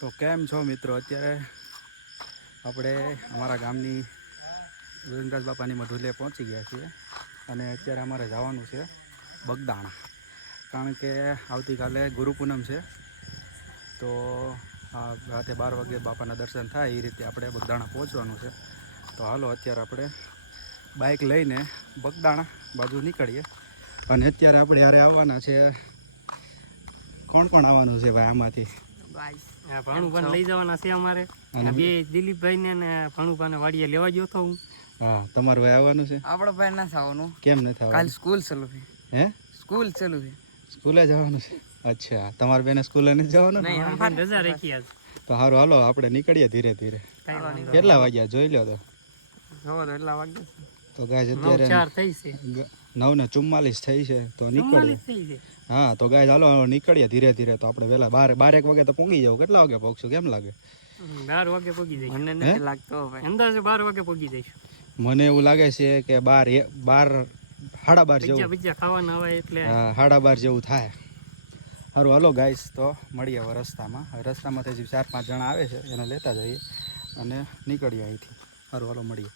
તો કેમ છો મિત્રો? અત્યારે આપણે અમારા ગામની ગોવિંદરાજ બાપાની મઢુલે પહોંચી ગયા છીએ અને અત્યારે અમારે જવાનું છે બગદાણા, કારણ કે આવતીકાલે ગુરુ પૂનમ છે. તો રાતે 12 વાગે બાપાના દર્શન થાય એ રીતે આપણે બગદાણા પહોંચવાનું છે. તો હાલો અત્યારે આપણે બાઇક લઈને બગદાણા બાજુ નીકળીએ. અને અત્યારે આપણે યારે આવવાના છે. કોણ કોણ આવવાનું છે ભાઈ આમાંથી? ભાણુભાઈ લઈ જવાના છે અમારે, બે દિલીપભાઈ ને ભાણુભાઈ વાડીએ લેવા ગયો હતો હું. હા, તમારું ભાઈ આવવાનું છે? આપડે ભાઈ નથી આવવાનું. કેમ નથી આવવાનું? કાલ સ્કૂલ ચાલુ છે. હે? સ્કૂલ ચાલુ છે. સ્કૂલે જવાનું છે? અચ્છા, તમારા બેને સ્કૂલે નથી જવાનું? નહીં, રજા રાખી આજ. તો સારું, હાલો આપણે નીકળીએ ધીરે ધીરે. કેટલા વાગ્યા જોઈ લો તો? એટલા વાગ્યા તો ગાય અત્યારે 9:04 થઈ છે. 9:44 થઈ છે. તો નીકળીએ. હા, તો ગાય હાલો નીકળીએ ધીરે ધીરે. તો આપણે વહેલા 12 વાગે તો પહોંચી જાવ. કેટલા વાગે પહોંચશું? કેમ લાગે? 12 વાગે પહોંચી જઈશું. મને નથી લાગતો ભાઈ, અંદાજે 12 વાગે પહોંચી જઈશું. મને એવું લાગે છે કે 12:30 જેવું. બીજા ખાવાના હોય એટલે હા, 12:30 જેવું થાય. સારું, હાલો ગાઈસ, તો મળીએ હવે રસ્તામાં. રસ્તામાંથી જે 4-5 જણા આવે છે એને લેતા જઈએ અને નીકળીએ અહીંથી. સારું, હાલો મળીએ.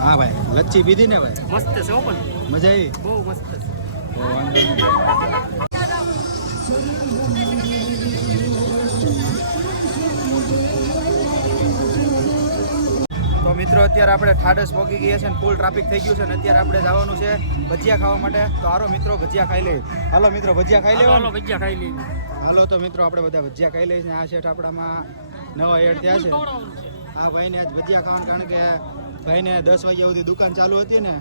હા ભાઈ, લચ્છી પીધી ને ભાઈ? મસ્ત છે પણ મજા આવી? બહુ મસ્ત છે. તો મિત્રો અત્યારે આપણે ઠાડસ પહોંચી ગયા છે અને ફૂલ ટ્રાફિક થઈ ગયું છે અને અત્યારે આપણે જવાનું છે ભજીયા ખાવા માટે. તો હાલો મિત્રો ભજીયા ખાઈ લઈએ. હાલો મિત્રો ભજીયા ખાઈ લેવા. હાલો ભજીયા ખાઈ લઈએ. હાલો તો મિત્રો આપણે બધા ભજીયા ખાઈ લઈએ છીએ. આ શેઠ આપણામાં નવા એડ થયા છે. આ ભાઈને આજ ભજીયા ખાવાનું, કારણ કે ભાઈને 10 વાગ્યા સુધી દુકાન ચાલુ હતી ને,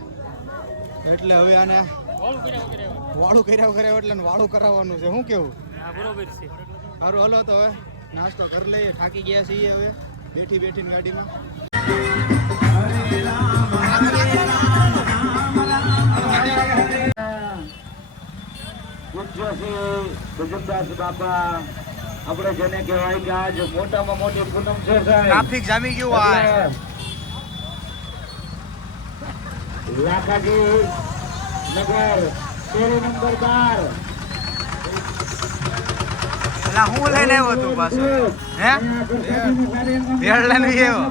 એટલે હવે આને વાળું કર્યા એટલે વાળું કરાવવાનું છે. શું કેવું? બરોબર છે. સારું, હાલો તો હવે નાસ્તો કરી લઈએ. થાકી ગયા છીએ હવે બેઠીને ગાડીમાં. બાપા આપણે જેને કહેવાય કે આજ મોટામાં મોટી પૂનમ છે. ટ્રાફિક જામી ગયું. આ લાખાજી નગર શેરી નંબર 12. હું લઈને આવ્યો તું પાછું? હે, ભેળ લઈને આવ્યો?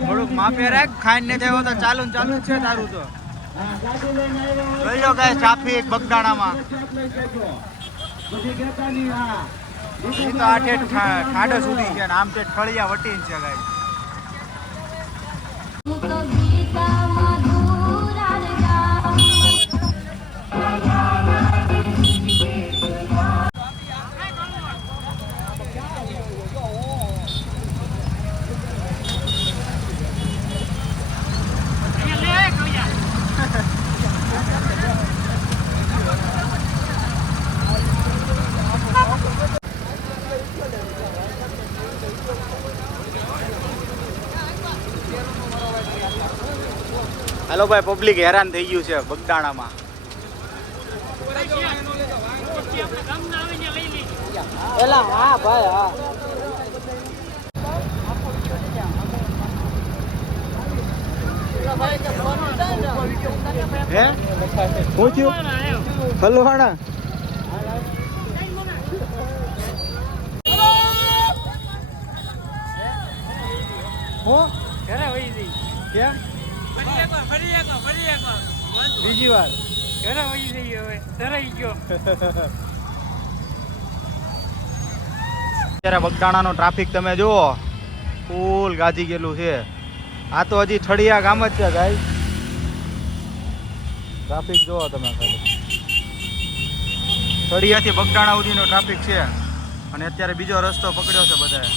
થોડુંક માપે રાખ. ખાઈને નથી આવ્યો તો ચાલુ જ છે તારું તો. જોઈ લો ગાય ટ્રાફિક બગદાણામાં. તો આ ઠાડો સુધી છે ને આમ તે ખળિયા વટીન છે ગાય. હાલો ભાઈ, પબ્લિક હેરાન થઈ ગયું છે બગદાણામાં. હા ભાઈ, હા. હે, શું થયું? ફલવાણા ઘરે વહી જઈ. કેમ? બીજી વાર ઘરે વહી જઈ. હવે ધરાઈ ગયો. અત્યારે બગદાણાનો ટ્રાફિક તમે જુઓ, ફૂલ ગાજી ગયેલું છે. આ તો હજી ઠળિયા ગામ જ છે ગાય. ટ્રાફિક જુઓ તમે ખાલી. ઠળિયાથી બગદાણા સુધીનો ટ્રાફિક છે અને અત્યારે બીજો રસ્તો પકડ્યો છે બધાએ.